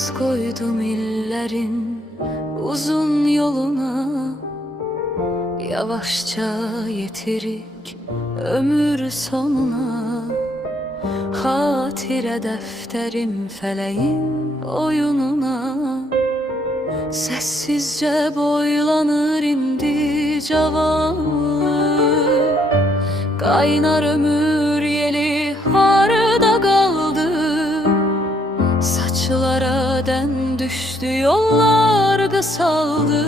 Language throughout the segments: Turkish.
Göz koydum illerin uzun yoluna, yavaşça yetirik ömür sonuna. Hatire defterim feleğin oyununa, sessizce boylanır indi cavanlık. Kaynar ömür yeli harda kaldı, saçlara den düştü, yollar kısaldı.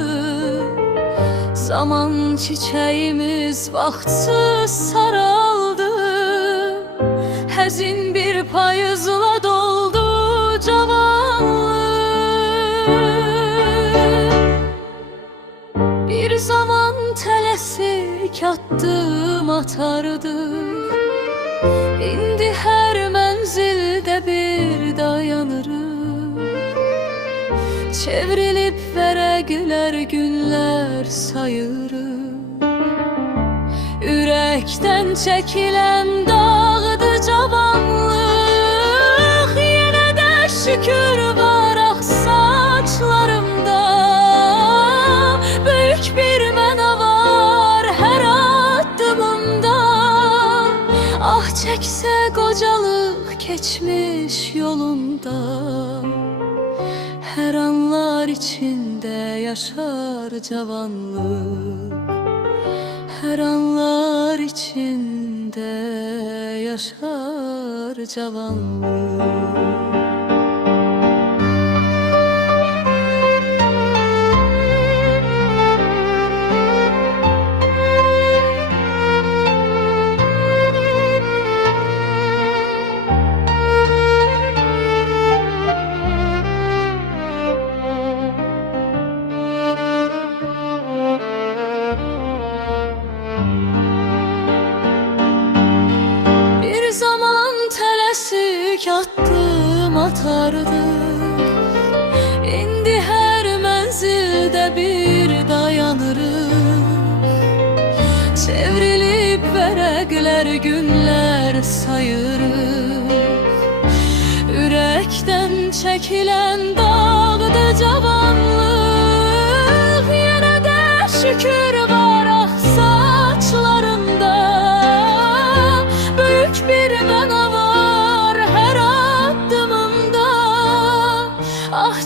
Zaman çiçeğimiz vaktsız saraldı, hazin bir payızla doldu cavanlık. Bir zaman telesik attım atardı, indi her menzilde bir dayanırım. Çevrilip vere güler günler sayırım. Yürekten çekilen dağdı cavanlık, yine de şükür var ah saçlarımda. Büyük bir mena var her adımımda. Ah çekse kocalık geçmiş yolunda, her anlar içinde yaşar cavanlık. Her anlar içinde yaşar cavanlık. Telesik attım atardı, indi her menzilde bir dayanırım. Çevrilip verekler günler sayırım. Yürekten çekilen dağdı cavanlık, yine de şükür var ah saçlarımda. Büyük bir mena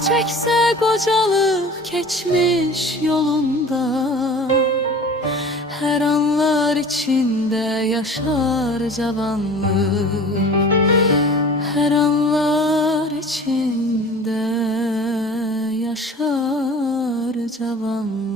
çekse kocalık geçmiş yolunda, her anlar içinde yaşar cavanlık. Her anlar içinde yaşar cavanlık.